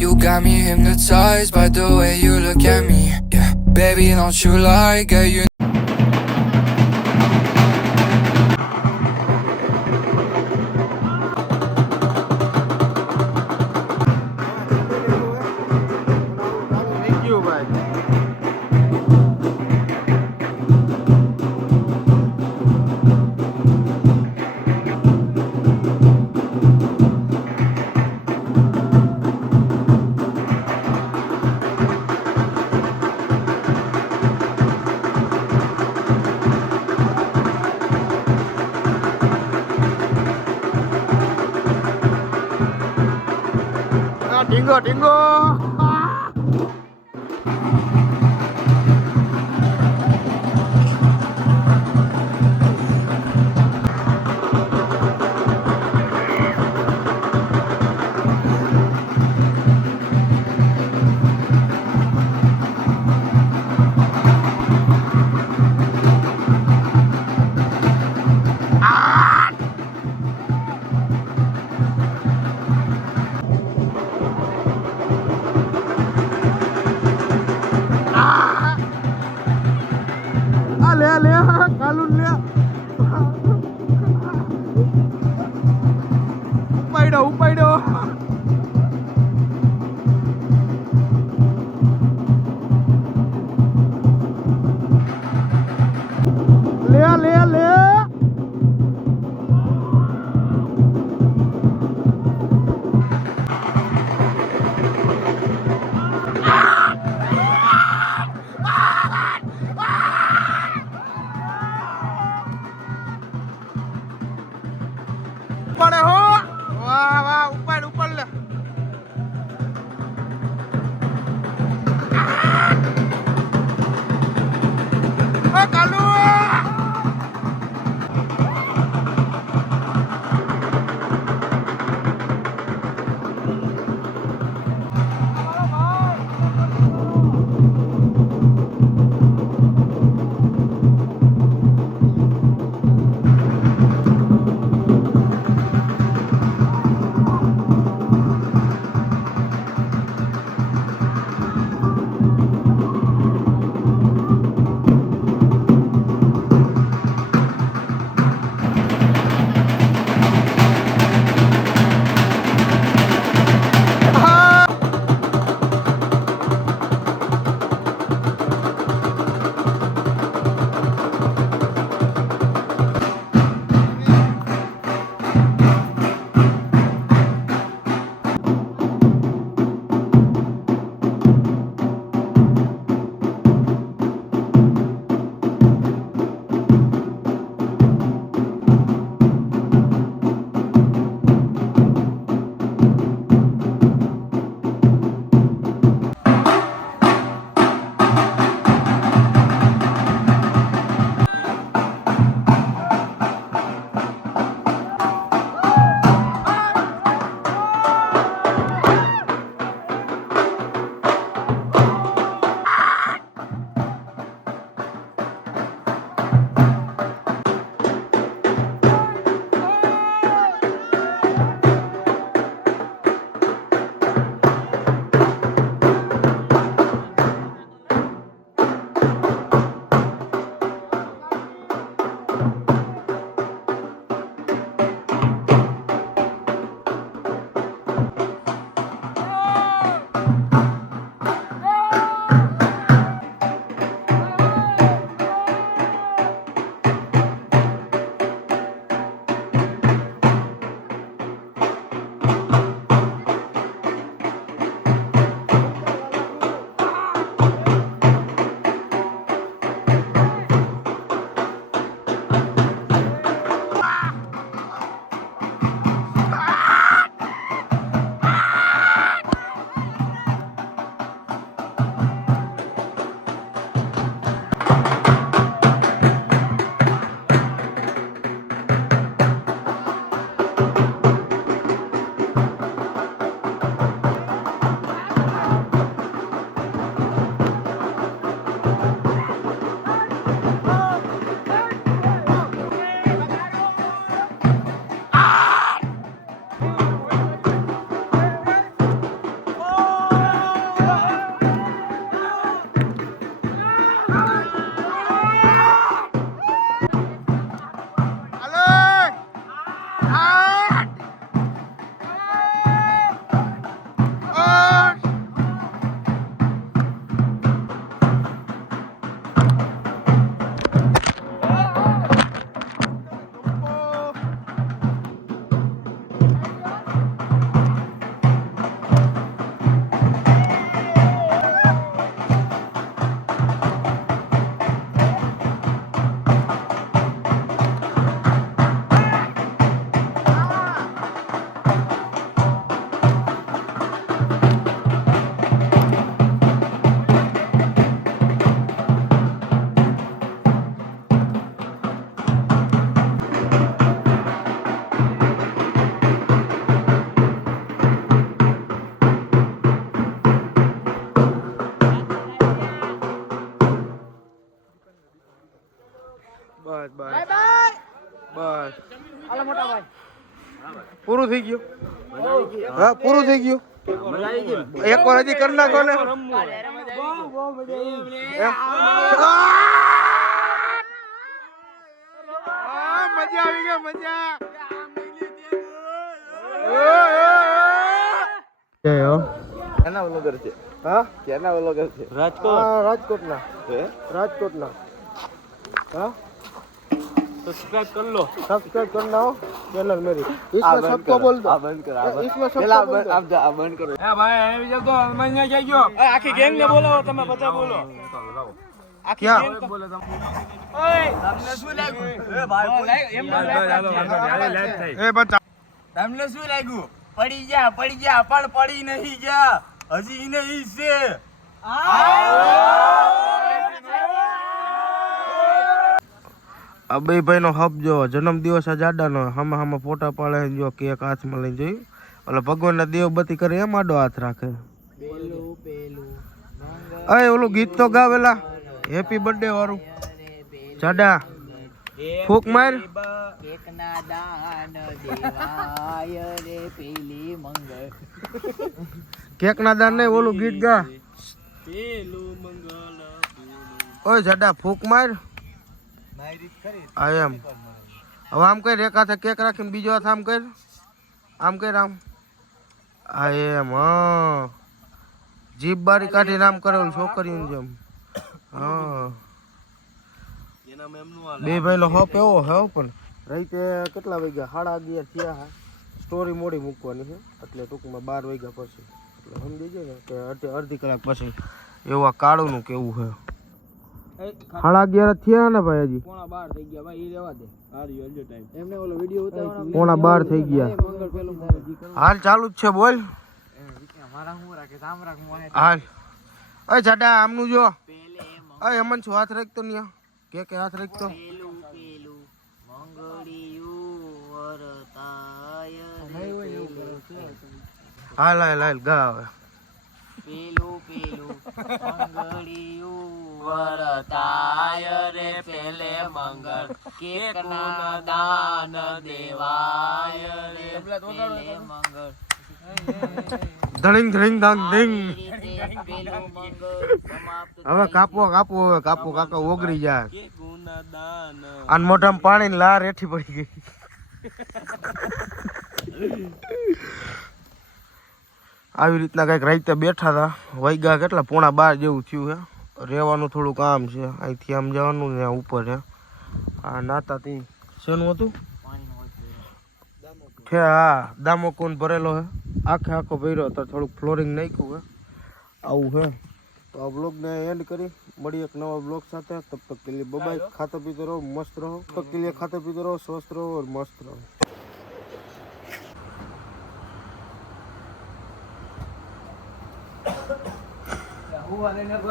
You got me hypnotized by the way you look at me. Yeah, baby, don't you lie, girl, you Thank you ભાઈ. ઢીંગો ઢીંગો. થઈ ગયું હા પૂરું થઈ ગયું એક વાર હજી કરી નાખો ને મજા આવી ગઈ મજા કેના વ્લોગર છે હા કેના વ્લોગર છે રાજકોટના હે રાજકોટના हाँ सब्सक्राइब कर लो सब्सक्राइब करना हो चैनल मेरी इसमें सबको बोल दो बंद करो इसमें चला सबको बोल दो आप बंद करो એ ભાઈ આવી જાવ તો મને જઈ ગયો આખી ગેંગ ને બોલાવો તમે બધા બોલો क्या બોલો તમે ઓય તમને શું લાગ્યું એ ભાઈ એમને લાઈવ થઈ ए बच्चा તમને શું લાગ્યું પડી ગયા પણ પડી નહીં ગયા હજી ઈને ઈ છે આ બે ભાઈ નો હબ જો જન્મદિવસ આ જાડાનો હમ ફોટા પાડે જો કેક હાથમાં લઈને જોઈ એટલે ભગવાનના દેવબતી કરે એમ આડો હાથ રાખે અય ઓલું ગીત તો ગાવેલા હેપી બર્થડે વાળું જાડા ફૂક માર કેકના દાન દેવાય રે પેલી મંગળ કેક ના દાન નહીં ઓલું ગીત ગા ઓય જાડા ફૂક માર આ એમ હવે આમ કર એક હાથે કેક રાખીને બીજો હાથ આમ કર આમ આ એમ હા જીભ બારી કાઢીને આમ કરે ઓલું છોકરીઓની જેમ હા બે ભાઈ નો હપ એવો હે પણ રાતે કેટલા વાગ્યા 11:30 થયા હા સ્ટોરી મોડી મૂકવાની છે એટલે ટૂંકમાં 12 વાગ્યા પછી એટલે સમજી જાય ને કે અડધી કલાક પછી એવું આ કાળું નું કેવું છે 11:30 થયા ને ભાઈ હજી પોણા 12 થઈ ગયા ભાઈ ઈ રહેવા દે હારી હલજો ટાઈમ એમને ઓલો વિડિયો ઉતારવાનો પોણા 12 થઈ ગયા મંગળ પેલું હાલ ચાલુ જ છે બોલ મારા હું રાખે સામ રાખ મોહે હાલ અય જાડા આમનું જો અય અમન શું હાથ રાખતો ને કે હાથ રાખતો પેલું મંગળિયું વરતાય હાલ ગા હવે પેલું મંગળિયું વરતાય રે પેલે મંગળ કેકના દાન દેવાય રે પેલે મંગળ ધડિંગ ધાંગ ધીંગ પેલું મંગળ સમાપ્ત હવે કાપો હવે કાકા ઓગળી જાય આન મોઢામાં પાણી લાર હેઠી પડી ગઈ આવી રીતના કઈક રાઈતે બેઠા હતા વાગ્યા કેટલા પોણા 12 જેવું થયું છે રહેવાનું થોડું કામ છે અહીંથી આમ જવાનું ને ઉપર છે આ નાતા તી શેનું હતું કે હા દામોકુન ભરેલો છે આખો ભર્યો તો થોડુંક ફ્લોરિંગ નાખ્યું છે આવું છે તો આ બ્લોગને એન્ડ કરી મળી એક નવા બ્લોગ સાથે તબ તક કે लिए बाय बाय खाते पीते रहो मस्त रहो तब तक के लिए खाते पीते रहो स्वस्थ रहो और मस्त रहो હું આને નગર